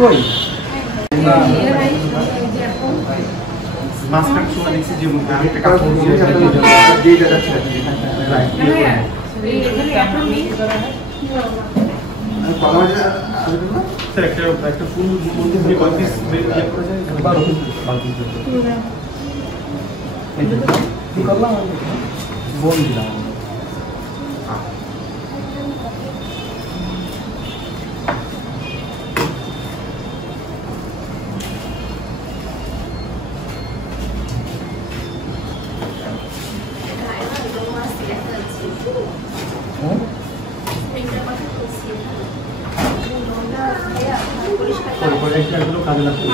কই মাস্টার সময় দেখছি যে একটা কাপড় দিয়ে যাচ্ছে একটা ফুল মধ্যে কয় পিস বোন দিলাম কাজে লাগছে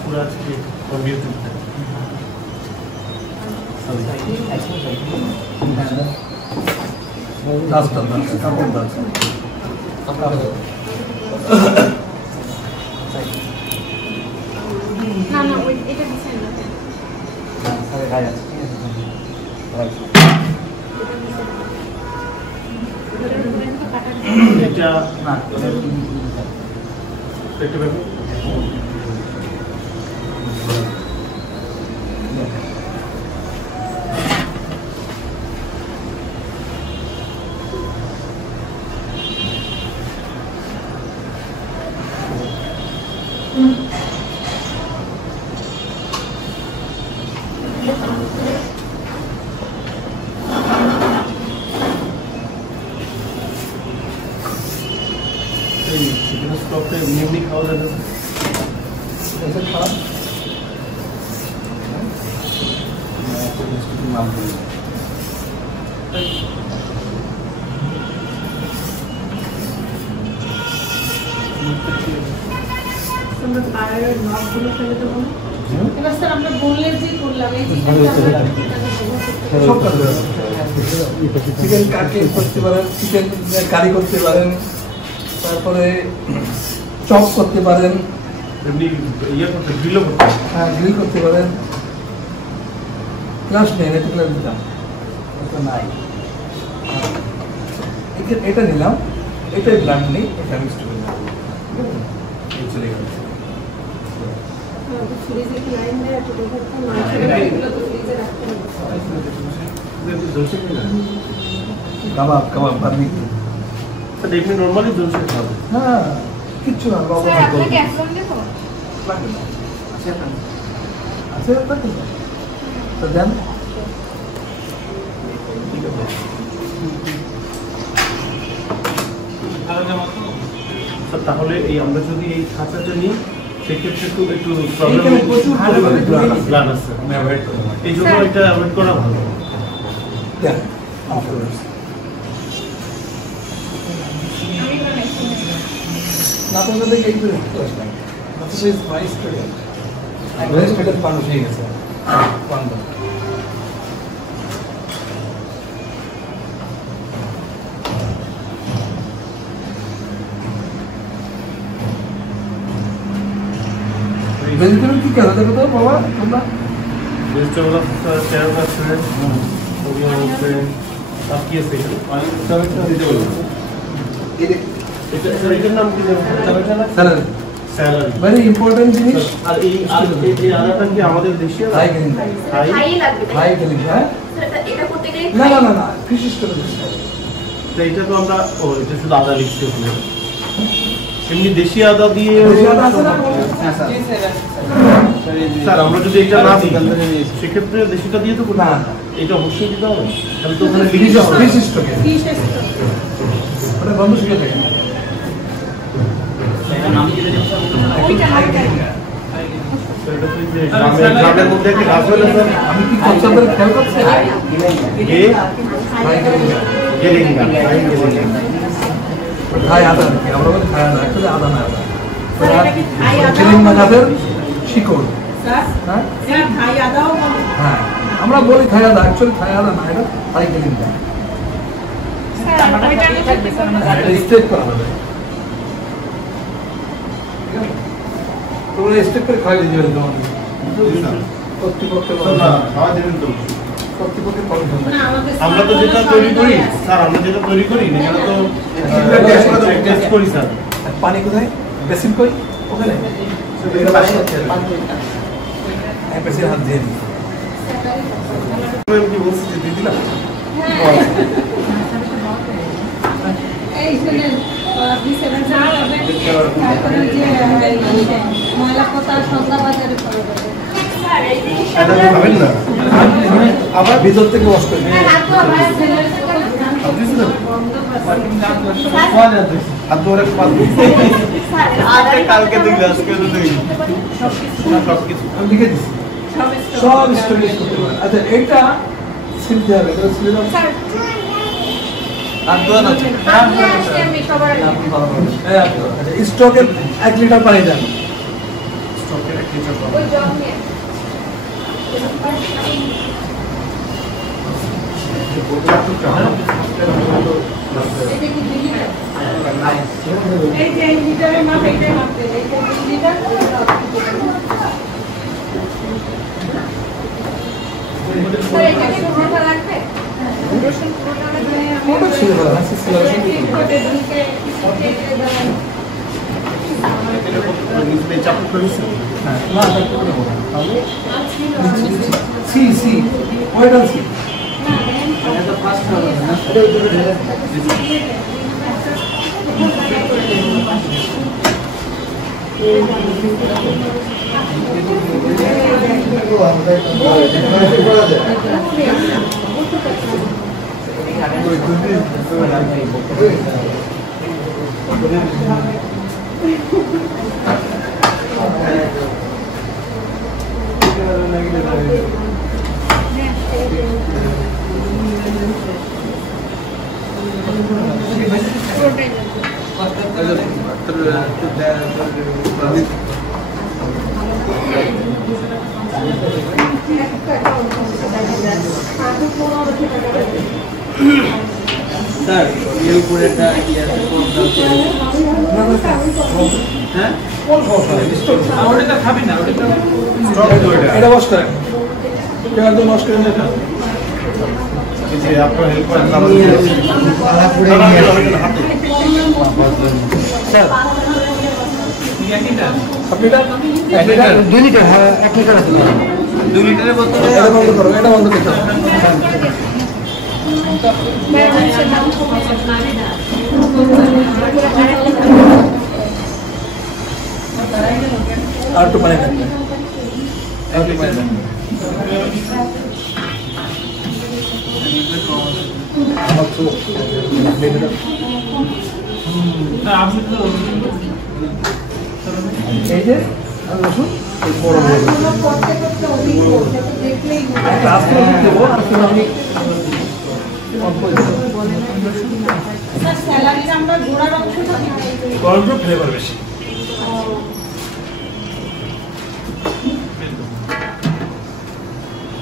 আপুরা আজকে এমনি খাওয়া যাবে খারাপ চিকেন কারি করতে পারেন, চিকেন কারি করতে পারেন, তারপরে চপ করতে পারেন, হ্যাঁ গ্রিল করতে পারেন। ক্লাস নেই, এটা ক্লাস দিতাম নাই, এটা নিলাম, এটাই ব্র্যান্ড নেই, এটা আমি স্টোর নিলাম, চলে গেল। কাবাব কাবাব বারবিকিউ দেখবেন নরমালি জলসে খাবে। হ্যাঁ কিচ্ছু না বাবা, স্যার আপনাকে অ্যাফরন দেব লাগবে না, আচ্ছা আচ্ছা লাগবে তো দেন। তাহলে এই আমরা যদি এই খাঁচাটা নিই সেক্ষেত্রে তো একটু প্রবলেম, প্ল্যান আছে, আমি অ্যাভয়েড করব, এই জন্য এটা অ্যাভয়েড করা ভালো। না তো দেখে একটু ক্লাস নাই, মাত্র is vice student, vice student পানো হয়ে গেছে কোন ভেজিটেবল কি করে দেখো তো বাবা তোমরা, ভেজিটেবল ক্যারট আছে, ওরিও আছে, আর কি আছে এটা দিতে বলো, এটার নাম কি স্যালারি, স্যালারি ভেরি ইম্পর্টেন্ট জিনিস। আর এই আলাটা কি আমাদের দেশে হাই গ্রেন, হাই লাগবে, হাই গ্রেন, হ্যাঁ এটা করতে গেলে না না না না বিশেষ করে তো এটা তো আমরা এটা শুধু আদা লিখতে হবে, এমনি দেশি আদা দিয়ে হ্যাঁ স্যার আমরা যদি এটা না দিই সেক্ষেত্রে দেশিটা দিয়ে তো না, এটা অবশ্যই দিতে হবে, তাহলে তো ওখানে লিখে যাবে বিশিষ্ট কে ওটা বন্ধ শিখে থাকে নামই যেটা ওইটা লাগবে। গ্রামের মধ্যে একটা গাছ হলো স্যার, আমি কি কনসেপ্টের খেয়াল করছি গেলিঙ্গা খাই আদা, আমরা বলি খাই আদা, আসলে আদা না, আদা গেলিঙ্গা গাছের শিকড় হ্যাঁ হ্যাঁ আমরা বলি থাই আদা, অ্যাকচুয়ালি থাই আদা না, এটা থাই কেলিনকা। স্টেপ করা হবে, তোমরা স্টেপ করে খাওয়াই দিতে পারি তোমাদের আমরা তো যেটা তৈরি করি স্যার, আমরা যেটা তৈরি করি এখানে তো টেস্ট করি স্যার। পানি কোথায়? বেসিন কই? ওখানে বেসিন হাত দিয়ে দিই। কি বলছি যে দিয়ে দিলাম? এই শুনেন আপনি 7 স্টার হবে, তারপরে যে ময়লা কথা সন্ধ্যা বাজারে করে দেবে। এটা খাবেন না আবার ভিতর থেকে ওয়াশ করে দিই। হাত ধরে কালকে দেখলে আজকে তো দেখি সবকিছু আমি লিখে দিচ্ছি সব স্টোরি করতে পারেন। আচ্ছা এটা সিলতে হবে, এটা সিলে দাও। স্টকের 1 লিটার পানি দেন। এই যে লিটারের মাপ এইটাই মাপতে, এই যে লিটার স্যার এটা কি পুরোটা লাগবে? মোটা ছিল না, সিলেকশন চাপ করেছি। হ্যাঁ না এটা করে বলো তাহলে C C wait on C এটা ফার্স্ট হবে না, এটা দুটো ঢেলে স্যার এর উপরে একটা ইয়ে আছে, হ্যাঁ কোন সমস্যা নেই, স্টক ওটা খাবি না, ওটা স্টক তো এটা এটা ওয়াশ করেন, এটা একদম ওয়াশ করে নিতে হবে। এই যে আপনার হেল্প করেন আমাদের পুরো নিয়ে হাতে স্যার আপনি এটা 1 লিটার 2 লিটার, হ্যাঁ 1 লিটার আছে 2 লিটারের বোতলে এটা বন্ধ করো, এটা বন্ধ করতে হবে। আর একটু পানি দেন, আর একটু পানি দেন। আমার তো দেখে দাও। এই যে আর রসুন এই বড় বড় একটা আস্তে দেবো, আর কিন্তু আমি অল্প স্যার স্যালারির আমরা গোড়ার অংশটা গল্প ফ্লেভার বেশি।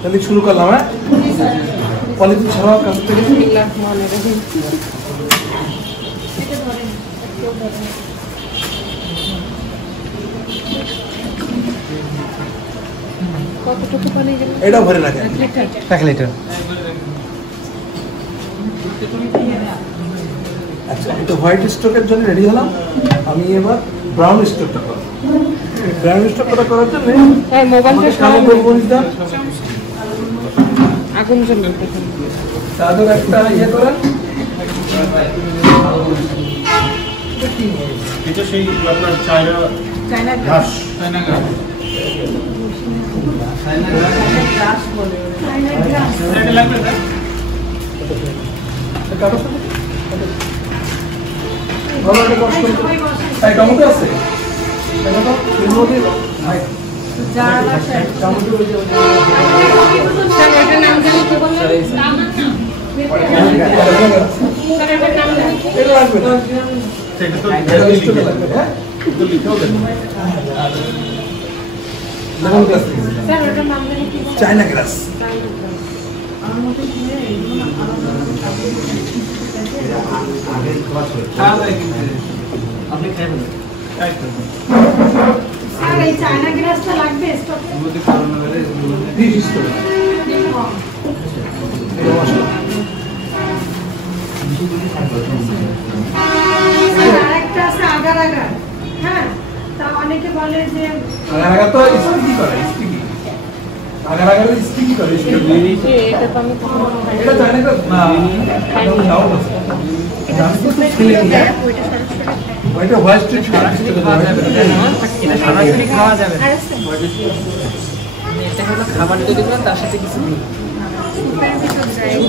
তাহলে শুরু করলাম, হ্যাঁ পলিথিন ছাড়াও কাছ থেকে কতটুকু পানি গেল? এটাও ভরে রাখেন 1 লিটার। আচ্ছা এটা হোয়াইট স্টকের জন্য রেডি হলাম, আমি এবার ব্রাউন স্টকটা করব। ব্রাউন স্টকটা করার জন্য হ্যাঁ মোবাইলটা কালো গোলমরিচ দাও, আগুন জ্বলবে। তারপর একটা ইয়ে করেন, এটা সেই আপনার চায়না চায়না ঘাস চায়না গ্রাম, গ্লাস বলে, চায়না গ্লাস। এটা লাগবে না? কাটো সাথে ভালো একটা কষ্ট করতে। এই টমেটো আছে, টমেটো বিমোদি ভাই যার বাসায় টমেটো ওই যে স্যার এটার নাম জানি কি বললেন? স্যার এটার নাম জানি কি? এটা লাগবে না, সেটা তো এটা স্টকে লাগবে, হ্যাঁ তো লিখেও দেন। লেমন গ্রাস থেকে স্যার ওটার নাম জানি কি বলে? চায়না গ্রাস আমার মতে শুনে এইগুলো আলাদা আগের ক্লাস হয়েছে আপনি খাই বলেন স্যার এই চায়না গ্রাসটা লাগবে স্টকে? যদি করোনা বেড়ে দিস করে আরেকটা আছে আগার আগার, হ্যাঁ তা অনেকে বলে যে আগা তো স্টিকি করে স্টিকি আগা স্টিকি করে এটা তো আমি কখনো খাইনি। এটা চায়না গ্রাস না নাও আছে আমি তো ছেলে নিয়ে ওইটা হোয়াইট স্ট্রিট এটা সরাসরি খাওয়া যাবে না। আর আছে? এটা হলো খাবার তৈরি করা তার সাথে কিছু দিই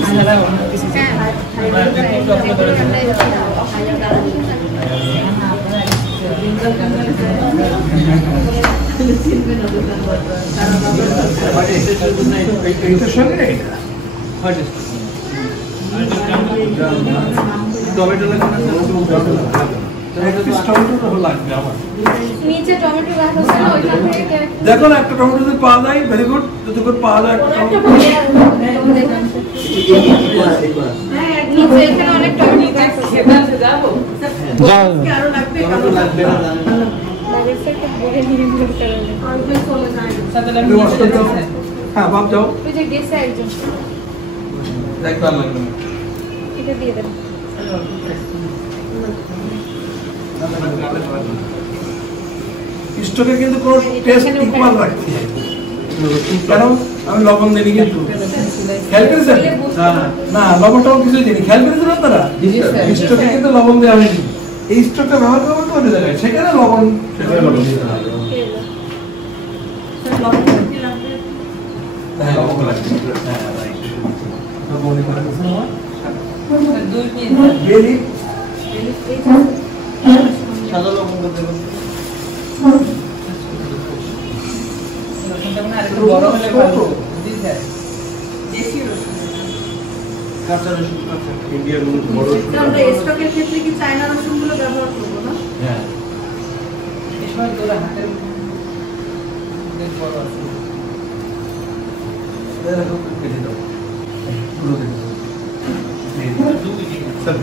ছাড়া অন্য কিছু দিই না। আমরা একটু আপনি করে দিন। এইটার সঙ্গে এটা টমেটো লাগবে আমার নিচে টমেটো গাছ আছে না ওইখান থেকে দেখো না একটা টমেটো যদি পাওয়া যায় ভেরি গুড যদি করে পাওয়া যায় একটা টমেটো হ্যাঁ নিচে এখানে অনেক টমেটো গাছ আছে। আরো লাগবে টমেটো লাগবে না লাগেছে একটা বড় নির্ভর করে অল্প চলে যায় সাথে একটু মশলা দাও। হ্যাঁ বাপ যাও ওই যে গেছে একজন দেখতে ভালো লাগবে না এটা দিয়ে দেন স্টোকে কিন্তু কোনো টেস্ট ইকুয়াল রাখতে হয় কেন আমি লবণ দিই কিন্তু খেয়াল করেছেন না লবণটাও কিছু দিই খেয়াল করেছেন আপনারা স্টোকে কিন্তু লবণ দেওয়া হয়নি এই স্টোকটা ব্যবহার করবেন তো অন্য জায়গায় সেখানে লবণ হ্যাঁ লবণ লাগবে হ্যাঁ রাইট লবণই করে বেলি সাদা লবণ করতে হবে আরেকটু বড় হলে ভালো জি স্যার দেশি রসুন কাঁচা রসুন ইন্ডিয়ান বড় আমরা স্টকের ক্ষেত্রে কি চায়না রসুনগুলো ব্যবহার করব না? হ্যাঁ এই সময় তোরা হাতের বেশ বড় আছে দেখো কেটে দাও পুরো কেটে দাও স্যার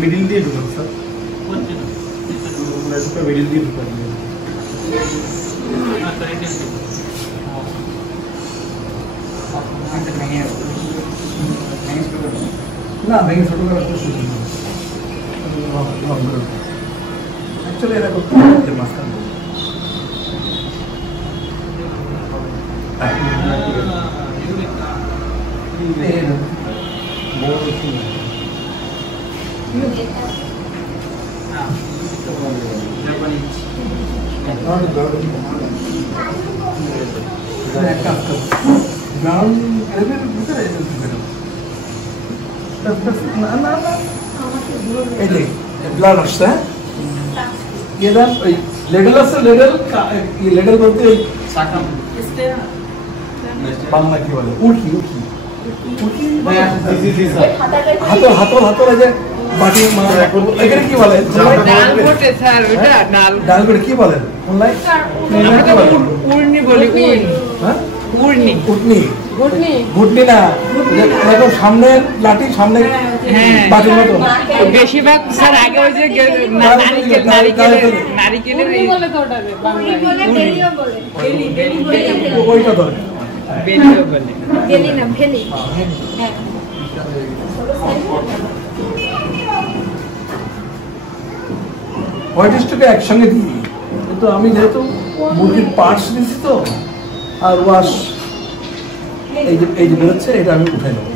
মিডিল দিয়ে ঢুকান স্যার মিডিল দিয়ে ঢুকান না ভেঙে ছোট করে আসতে সুযোগ নেই অ্যাকচুয়ালি এটা করতে হবে মাঝখান গ্রাউন্ড ভিতরে না না না এই যে ব্লাড আসছে এদান ওই লেডেল আছে লেডেল কি লেডেল বলতে ওই সাকাম বাংলা কি বলে উঠি উঠি উঠি স্যার হাতল হাতল হাতল এই যে বাটি এখানে কি বলে ডাল বটে স্যার ওটা ডাল ডাল করে কি বলেন অনলাইন কি বলেন উড়নি বলি উড়নি হ্যাঁ উড়নি উঠনি ঘুটনি ঘুটনি না এরকম সামনে লাঠি সামনে হ্যাঁ বাটির মতো বেশিরভাগ স্যার আগে ওই যে নারিকেলের ঘুটনি বলে তো ওটাকে বাংলায় বলে বেলিও বলে ওইটা ধরে বেলিও বলে বেলি না ভেলি হ্যাঁ হোয়াইট স্টকে একসঙ্গে দিই কিন্তু আমি যেহেতু মুরগির পার্টস দিচ্ছি তো আর ওয়াশ এই যে বেরোচ্ছে এটা আমি উঠে নেব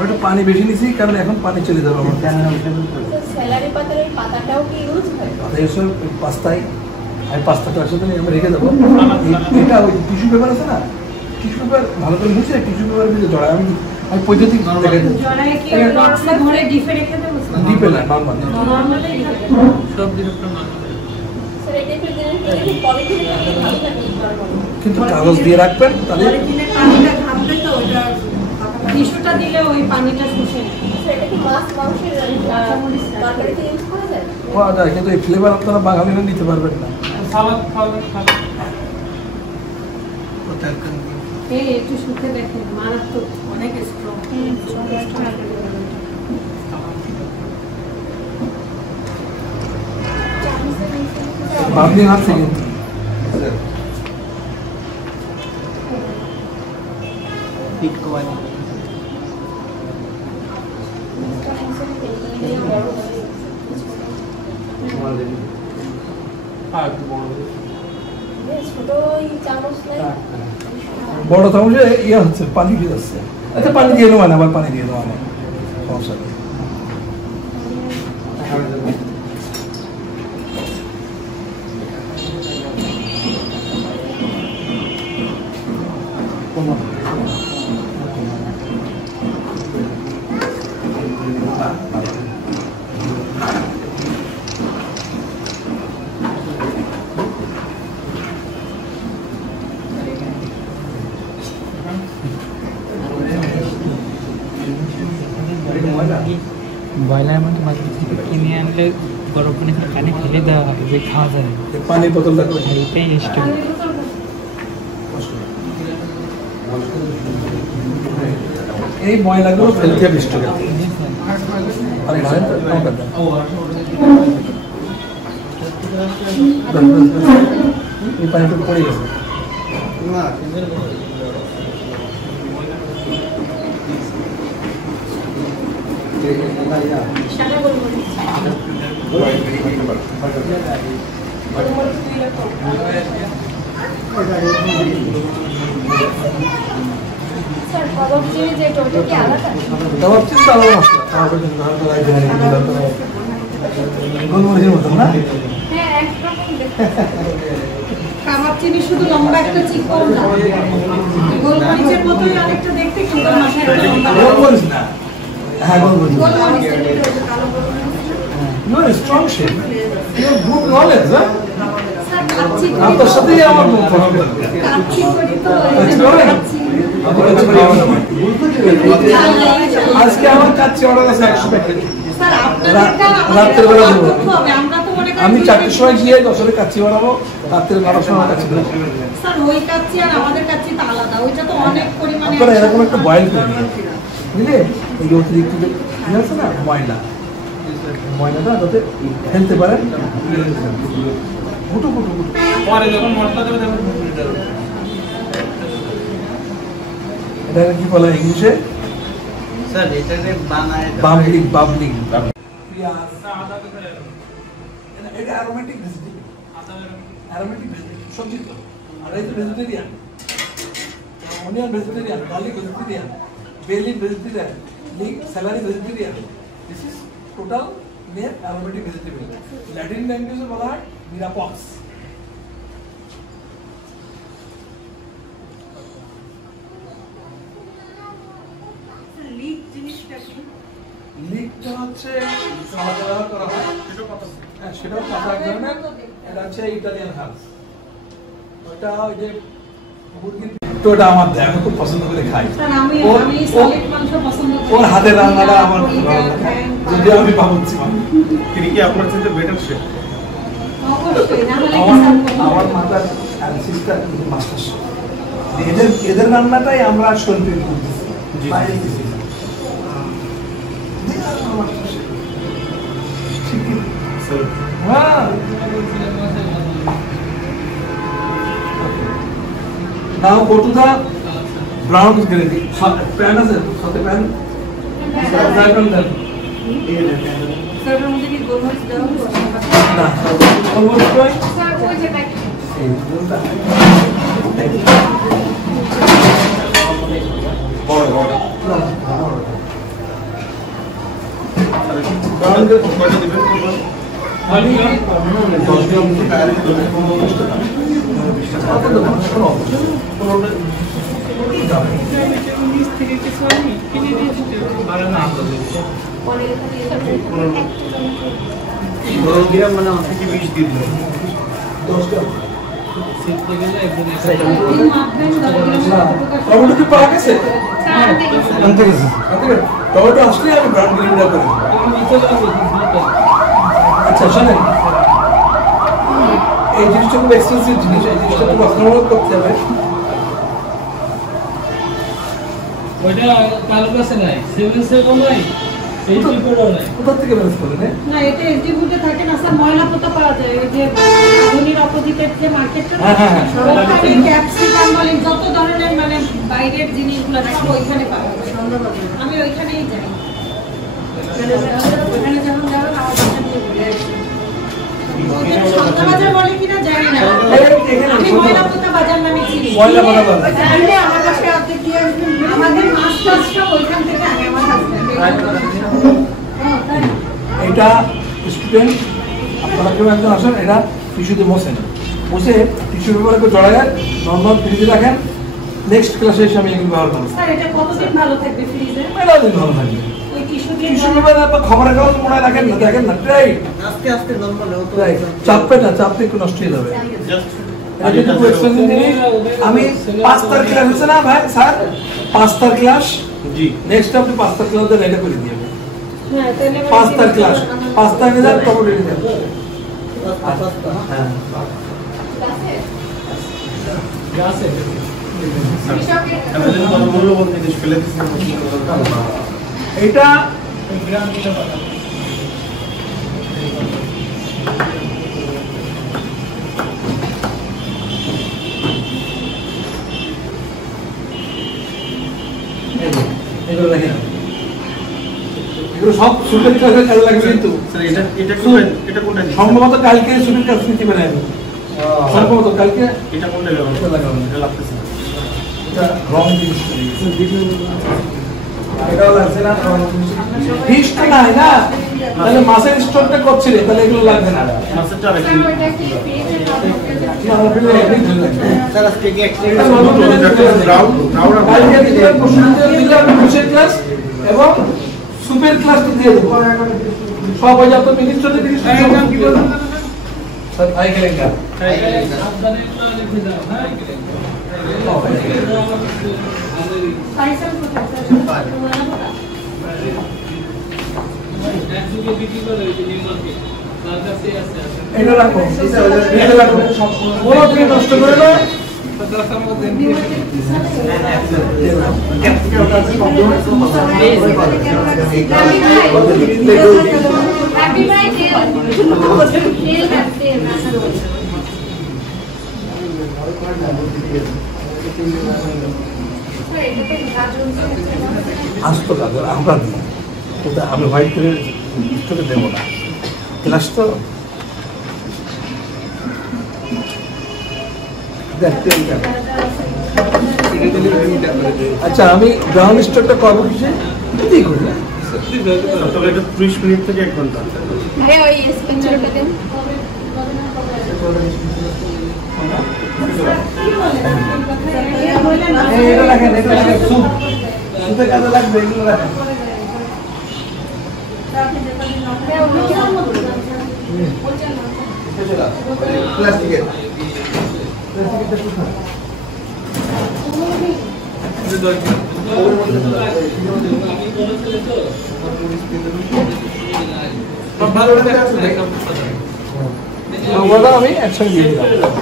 একটু পানি বেশি নিছি কারণ এখন পানি চলে যাবে আমার স্যালারি পাতার ওই পাতাটাও কি ইউজ হয় এসব পাস্তায় আমি পাস্তাটা আসলে আমি রেখে দেবো এটা ওই টিস্যু পেপার আছে না টিস্যু পেপার ভালো করে মুছে টিস্যু পেপার দিয়ে জড়ায় আমি পদ্ধতি দেখে দেবো জড়ায় কি বক্সে ভরে ডিপে রেখে দেব ডিপে না নর্মাল নরমালি সব দিন আপনার স্যার এটা একটু জেনে কি পলিথিনে ভালো থাকে কিন্তু কাগজ দিয়ে রাখবেন তাহলে পানিটা ঘামবে তো ওটা টিস্যুটা দিলে ওই পানিটা শুষে এটা কি মাছ মাংসের তরকারিতে ইউজ করা যায়? পাওয়া যায়, কিন্তু এই ফ্লেভার আপনারা বাঙালিরা নিতে পারবেন না। এই একটু শুকে দেখেন, মারাত্মক অনেক স্ট্রং। আপনি আছে কিন্তু ছোট চামচ নাই? বড় চামচে ইয়ে হচ্ছে, পানি দিয়ে যাচ্ছে। আচ্ছা পানি দিয়ে দেওয়া, আবার পানি দিয়ে দেওয়া নেই, সমস্যা নেই। বয়লার মধ্যে মাছ কিনে আনলে গরম পানি কানে ফেলে দেওয়া হয়, যে খাওয়া যায়। পানির বোতলটা করে এইটাই স্টোভ। এই ময়লাগুলো ফেলতে হবে স্টোরে। আরে ঢালেন তো, নৌকা দেন। এই পানিটা পড়ে গেছে। সাদা গোলমরিচ। স্যার কাবাব চিলি যেটা ওটা কি আলাদা? কাবাব চিলি তো আলাদা মশলা। কাবাবের জন্য আলাদা গোলমরিচের মতন না? হ্যাঁ একরকম দেখতে। কাবাব চিনি শুধু লম্বা একটা চিকন না, গোলমরিচের মতোই অনেকটা দেখতে, কিন্তু মাথায় লম্বা। গোলমরিচ না, হ্যাঁ গোলমরিচ। গোলমরিচ কালো গোলমরিচ। No, it's strong shape. You have good knowledge, huh? Sir kacchi আপনার সাথেই আমার কাচ্চি করি তো আজকে আমার কাচ্চি অর্ডার আছে 100 প্যাকেট। স্যার আপনাদেরটা রাতের বেলা দেবো। হবে, আমরা তো মনে করি আমি 4টার সময় গিয়ে 10 কাচ্চি বানাবো, রাতের 12টার সময় কাচ্চি বানাবো। স্যার ওই কাচ্চি আর আমাদের কাচ্চি তো আলাদা, ওইটা তো অনেক পরিমাণে আপনারা এরকম একটা বয়েল করে নিন, বুঝলে? এই অতিরিক্ত যে আছে না ময়লাটা যাতে ফেলতে পারেন, ফুটো ফুটো ফুটো। পরে যখন মশলা দেবে তখন এটাকে কি বলে ইংলিশে? স্যার এটাকে বানায় বাবলিং, বাবলিং। এটা অ্যারোমেটিক ভেজিটেবল, অ্যারোমেটিক ভেজিটেবল সবজি তো। আর এই তো vegetarian, onion vegetarian, garlic vegetarian, bay leaf vegetarian, celery vegetarian. This is total name aromatic vegetable. Latin ল্যাঙ্গুয়েজে বলা হয় মিরাপক্স। লিকটা হচ্ছে খাওয়া দাওয়া করা হয়, হ্যাঁ সেটাও পাতা এক ধরনের। এটা হচ্ছে ইটালিয়ান হার্বস। ওটা ওই যে মুরগির তো ওটা আমার দেয়, আমি খুব পছন্দ করে খাই। স্যার আমি সলিড মাংস পছন্দ করি। ওর হাতের রান্নাটা আমার খুব ভালো লাগে, যদিও আমি বাবুর্চি মানুষ। তিনি কি আপনার সাথে বেটার শেফ? অবশ্যই, না হলে কি আমার স্যার করবো? আমার মাতার সিস্টার মাস্টার শেফ। এদের রান্নাটাই আমরা শৈল্পী করতেছি, বাইরে কিছু না। হ্যাঁ now go to the brown gravy. Pan আছে সাথে pan ফ্রাই দেন। স্যার এর মধ্যে কি গোলমরিচ দেওয়া হবে? না অলমোস্ট কই স্যার ওই যে প্যাকেট। এই বলটা বড় বড় brown কয়টা দিবেন? আমি 10 গ্রাম তৈরি করে 15 টাকা। কত দেব শোনো 15টা পরে এখানে 15 গ্রাম মানে আমাকে 20 দিন দেবেন। 10 গ্রাম শিখতে গেলে একদম টমেটো কি পাওয়া গেছে? আনতে গেছে। টমেটো আসলে আমি ব্রাউন গ্রিনটা করি। আচ্ছা শোনেন, এই জিনিসটা খুব এক্সপেন্সিভ জিনিস, এই জিনিসটা খুব রক্ষণাবেক্ষণ করতে হবে। ওইটা কারোর কাছে নাই, সিভিল সেভও নাই, এইচডি কোডও নাই। কোথা থেকে ম্যানেজ করলেন? না এটা এসডি বুটে থাকে না স্যার, ময়লা পোতা পাওয়া যায় ওই যে ধনির অপোজিটের যে মার্কেটটা ওখানে ক্যাপসিকাম বলেন যত ধরনের মানে বাইরের জিনিসগুলো সব ওইখানে পাওয়া যায়। আমি ওইখানেই যাই, ওখানে যখন যাবেন আমার বাসা দিয়ে ঘুরে আসি। সন্ধ্যা বাজার বলে কিনা জানি না, আমি ময়লা পোতা বাজার নামে চিনি। ময়লা পোতা বাজার চাইলে আমার বাসায় আপনি দিয়ে আসবেন, আমাদের মাছ টাছটা ওইখান থেকে আনে আমার হাজবেন্ড। এটা স্টুডেন্ট আপনারা কেউ একজন আসেন, এটা টিস্যুতে মোছেন, মুছে টিস্যু পেপারে জড়ায় নর্মাল ফ্রিজে রাখেন, নেক্সট ক্লাসে এসে আমি এগুলো ব্যবহার করবো। স্যার এটা কতদিন ভালো থাকবে ফ্রিজে? মেলা দিন ভালো থাকবে। ওই টিস্যু দিয়ে টিস্যু পেপারে খবরের কাগজ মনে রাখেন না, দেখেন না, ট্রাই আস্তে আস্তে নরমাল হতো। চাপবে না, চাপলে একটু নষ্ট হয়ে যাবে। আমি 5 তারিখ ক্লাস হচ্ছে না ভাই স্যার, 5 তারিখ ক্লাস, জি নেক্সট আপনি 5 তারিখ ক্লাস দিয়ে রেডি করে দিয়ে হ্যাঁ তাহলে 5 তারিখ ক্লাস, 5 তারিখে যান তবে রেডি দেন। হ্যাঁ গাছে আমাদের কত মূল্যবান জিনিস ফেলে দিচ্ছি। এটা গ্রাম দিতে পারে। এগুলো দেখেন, এগুলো সব সুপার ক্লাসের কাজে লাগবে কিন্তু স্যার এটা কোনটা দিচ্ছেন? সম্ভবত কালকে সুপার ক্লাস নিতে পারে সম্ভবত কালকে এটা কোনটা লাগানো? এটা লাগানো। এটা লাগতেছে না। এটা রং জিনিস, এটাও লাগছে না, ফিশটা নাই না, তাহলে মাছের স্টোরটা করছি রে, তাহলে এগুলো লাগবে না। মাছেরটা রাখি। স্যার আজকে কি এটা কালকে দিলাম, পরশুদিন দিলাম ফিশের ক্লাস এবং সুপের ক্লাসটা দিয়ে দেবো। সব হয়ে যাবে, মিনিস্টারের কি বলবেন স্যার? আই গেলেন না সাবধানে লিখে দাও, হ্যাঁ পাইসাল কোথায় স্যার? একদিকে বিক্রি করে ওই যে নিউ মার্কেট তার কাছে আছে। এটা রাখো, এটা রাখো, কোনো দিন নষ্ট করে না। আসতো তাদের আমরা দিই, কিন্তু আমি হোয়াইট করে স্টোরে দেবো না, ক্লাস তো দেখতে। আচ্ছা আমি ব্রাউন স্টোরটা করবো কিসে দিই করি না, তবে এটা 30 মিনিট থেকে 1 ঘন্টা। ভাইয়া ওই স্পেন্সারটা দেন। এটা রাখেন, এটা রাখেন, সুপ সুপে কাজে লাগবে, এগুলো রাখেন। প্লাস্টিকের আমি একসঙ্গে দিয়ে দিলাম।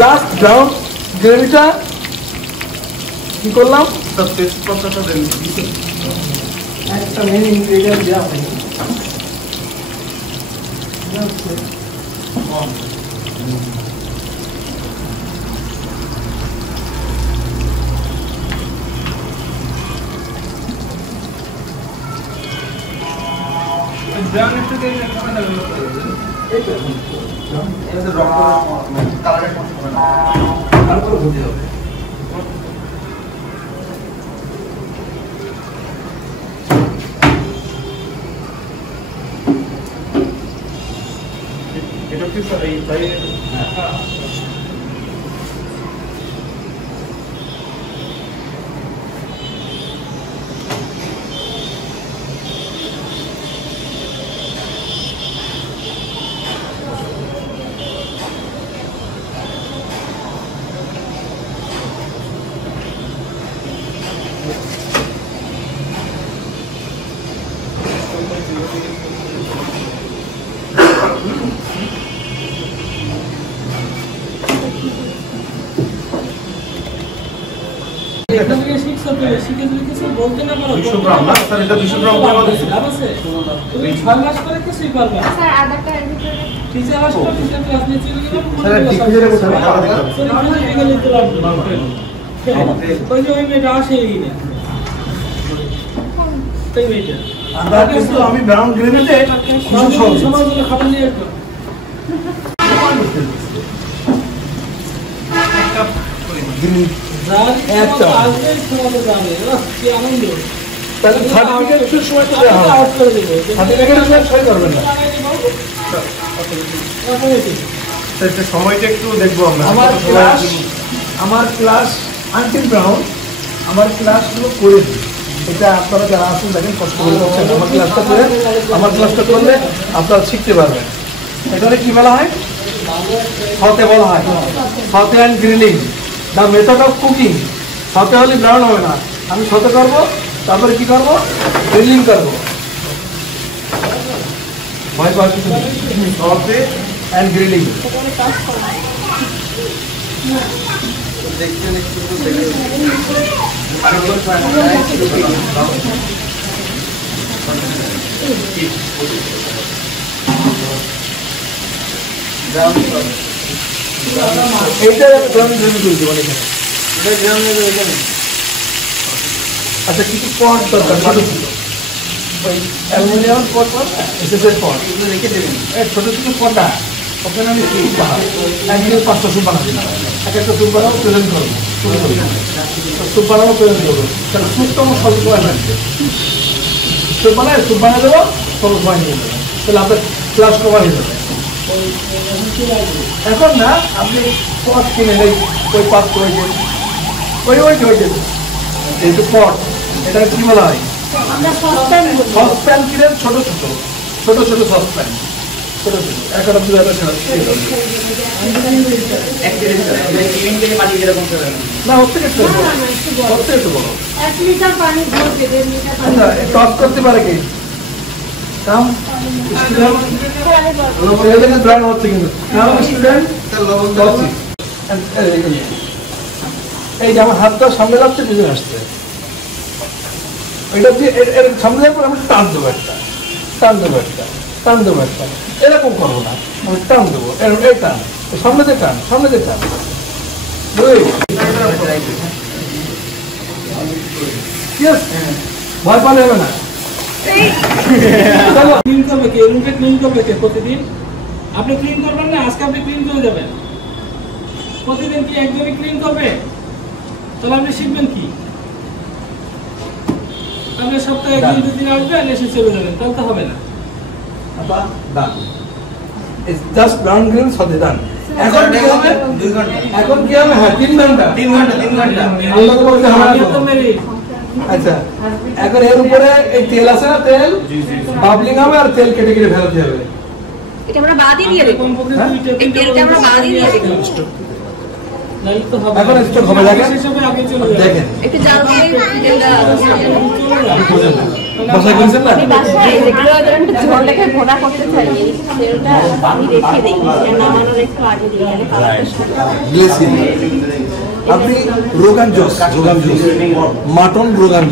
জাস্ট ব্রাউন গ্রেভিটা কি করলাম, তেজপাতাটা দেন। একটা মেন ইনগ্রেডিয়েন্ট দেওয়া হয়নি, তারপরে ভুতে হবে। এটা কি স্যার এই বলতে না পারো 200 গ্রাম না স্যার, এটা 200 গ্রাম করে দিচ্ছি। লাভ আছে তুমি 6 মাস করে কিছুই পারবে না স্যার আধারটা এর ভিতরে টিচার আসলে টিচার ক্লাস নিয়ে চলে গেলাম স্যার ডিফিউজারে কোথায় টাকা দিতে হবে? স্যার আমি গেলে তো লাগবে ওই যে ওই মেয়েটা আসেই না তাই মেয়েটা আমরা কিন্তু আমি ব্রাউন গ্রেনেডে সমাজগুলো খাবার নিয়ে একটু তাহলে সার্টিফিকেটের সময় তো দেওয়া হবে। সার্টিফিকেটের সময় সই করবেন না। একটা সময়টা একটু দেখবো আমরা। আমার ক্লাস আনটিল ব্রাউন আমার ক্লাসগুলো করে দিই। এটা আপনারা যারা আসেন দেখেন কষ্ট করে করছেন। আমার ক্লাসটা করে আমার ক্লাসটা করলে আপনারা শিখতে পারবেন। এখানে কি বলা হয়? সাথে বলা হয় সাথে and grilling the method of cooking. সাথে হলে ব্রাউন হবে না, আমি সাথে করবো, তারপরে কি করবো? গ্রিলিং করবো। ভয় পাওয়ার কিছু নেই। সাথে অ্যান্ড গ্রিলিং এইটা গ্রাম গ্রেভি করে দেবো এখানে। আচ্ছা কিছু পট দরকার, ছোটো ছোটো ওই অ্যালুমিনিয়াম পট এসএসের পট রেখে দেবেন। ছোটো ছোটো পটা ওখানে আমি স্যুপ বানাবো, একদিন 5টা স্যুপ বানাবো, এক একটা স্যুপ বানাবো প্রেজেন্ট করবো, স্যুপ বানাবো প্রেজেন্ট করবো। তাহলে স্যুপটা আমার স্বল্প সময় লাগবে। স্যুপ বানিয়ে দেবো, স্বল্প সময় নিয়ে দেবো, তাহলে আপনার ক্লাস কভার হয়ে যাবে। এখন না আপনি পট কিনে নেই, ওই পাত্র ওই যে এইটু পট, এটা কি বলা হয়? সসপ্যান কিনেন, ছোট ছোট সসপ্যান, ছোট ছোট একটা দু একটা না ওর থেকে একটু বড়। 1 লিটার পানি ধরবে, 1.5 লিটার পানি। আচ্ছা টস করতে পারে কি কাম স্টুডেন্ট ব্রাউন হচ্ছে কিন্তু কাম স্টুডেন্ট এই যে আমার হাতটা সামনে যাচ্ছে, পিছনে আসছে, এটা দিয়ে এর সামনে যাওয়ার পর আমি টান দেবো একটা, এরকম করবো না, আমি টান দেবো, এই টান সামনে দিয়ে টান ভয় পাওয়া যাবে না। ক্লিন করবে কে? রুমকে ক্লিন করবে কে প্রতিদিন? আপনি ক্লিন করবেন না, আজকে আপনি ক্লিন করে যাবেন। প্রতিদিন কি একজনই ক্লিন করবে? তাহলে আপনি শিখবেন কি? আপনি সপ্তাহে 1-2 দিন আসবেন, এসে চলে যাবেন, তাহলে তো হবে না। জাস্ট ব্রাউন গ্রিন সাথে ডান। এখন কি হবে? 2 ঘন্টা। এখন কি হবে? হ্যাঁ 3 ঘন্টা। আল্লাহ বলতে আমি তো মেরি আচ্ছা এখন এর উপরে এই তেল আছে না, তেল বাবলিং হবে আর তেল কেটে কেটে ফেলতে হবে। এটা আমরা বাদই দিয়ে দেব। এই তেলটা আমরা বাদই দিয়ে দেব। নাইলে তো হবে। এখন স্টক হবে লাগে হিসাবে আগে চলে যাবে। দেখেন একটু জাল দিয়ে তেলটা বসাই করছেন না? আমি বাসায় যেগুলো ধরেন ঝোলটাকে ভোনা করতে চাই, এই তেলটা আমি রেখে দেই, নামানোর একটু আগে দিই, তাহলে কালারটা সুন্দর। আপনি rogan juice mutton rogan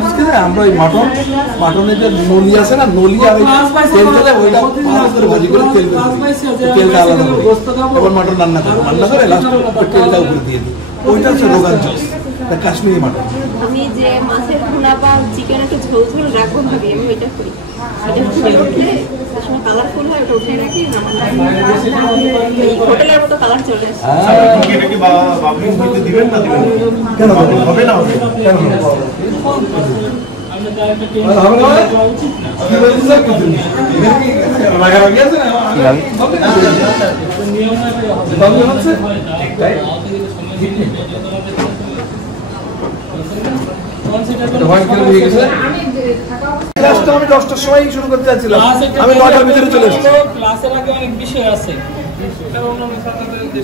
juice খেলে আমরা ওই মাটনের যে নলি আছে না, নলি আর তেল তেলে ওইটা করে ভাজি করে তেলটা আলাদা করে এবার মাটন রান্না করে লাস্ট তেলটা উপরে দিয়ে দিই, ওইটা হচ্ছে রোগান জুস, কাশ্মীরি মাটন। আমি যে মাছের ভুনা বা চিকেন একটু ঝোল ঝোল রাখবো ভাবি, আমি ওইটা করি। এটা ফুটে উঠলে সময় কালারফুল হয়, ওটা উঠে রাখি, হোটেলের মতো কালার চলে আসে। এটা কি বাবলিং হইতে দিবেন না দিবেন? কেন হবে না? কেন আমি 10টার সময় শুরু করতে চাচ্ছিলাম, আমি 9টার ভিতরে চলে এসেছি। ক্লাসের আগে অনেক বিষয় আছে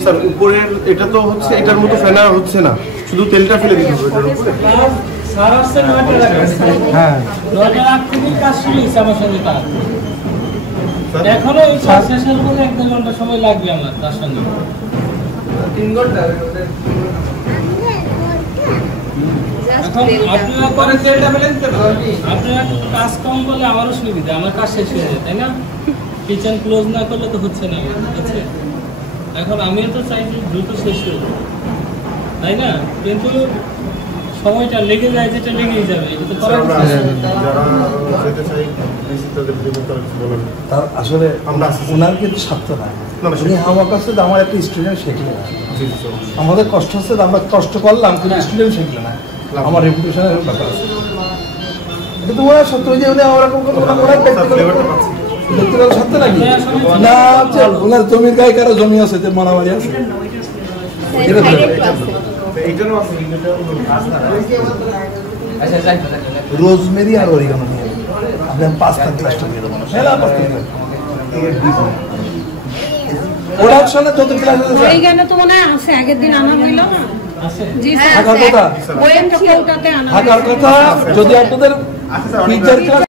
স্যার উপরের এটা তো হচ্ছে এটার মতো ফেনা হচ্ছে না, শুধু তেলটা ফেলে দিতে হবে এটার উপরে। স্যার আসছে 9টার আগে, হ্যাঁ 9টার আগ থেকে কাজ শুরু হয়েছে আমার সঙ্গে তার। এখনো ওই কাজ শেষের পরে 1-2 ঘন্টা সময় লাগবে আমার তার সঙ্গে। 3 ঘন্টা এখন আপনারা পরে তেলটা ফেলে দিতে পারেন, আপনারা কাজ কম করলে আমারও সুবিধা, আমার কাজ শেষ হয়ে যায়, তাই না? কিচেন ক্লোজ না করলে তো হচ্ছে না, হচ্ছে। এখন আমিও তো চাই যে দ্রুত শেষ হোক, তাই না? কিন্তু সময়টা লেগে যায়, যেটা লেগেই যাবে, এটা তো করার আমরা কিছু নেই। যারা যেতে চাই তাদের জন্য তার কিছু বলার নেই। তার আসলে আমরা ওনার কিন্তু স্বার্থ নাই, না, উনি আমার কাছে তো আমার একটা স্টুডেন্ট শিখলে না, জি, স্যার। আমাদের কষ্ট হচ্ছে যে আমরা কষ্ট করলাম কিন্তু স্টুডেন্ট শিখলে না, আমার রেপুটেশনের ব্যাপার আছে। এটা তো ওরা সত্য যে উনি ওরকম করে ওনার ব্যক্তিগত সত্য নাকি না, ওনার জমির গায়ে কারো জমি আছে, মারামারি আছে, এটা তো এইটারও আছে, এটা রোজমেরি আর অরিগানো নিয়ে আপনি 5টা ক্লাসটা দিয়ে দেবো না, সেটা 5টা প্রোডাকশনে যত ক্লাস আছে ওইখানে তো মনে হয় আছে, আগের দিন আনা হইল না? জি স্যার, থাকার কথা ওইখানটা কলকাতায় আনা থাকার কথা, যদি আপনাদের টিচার ক্লাস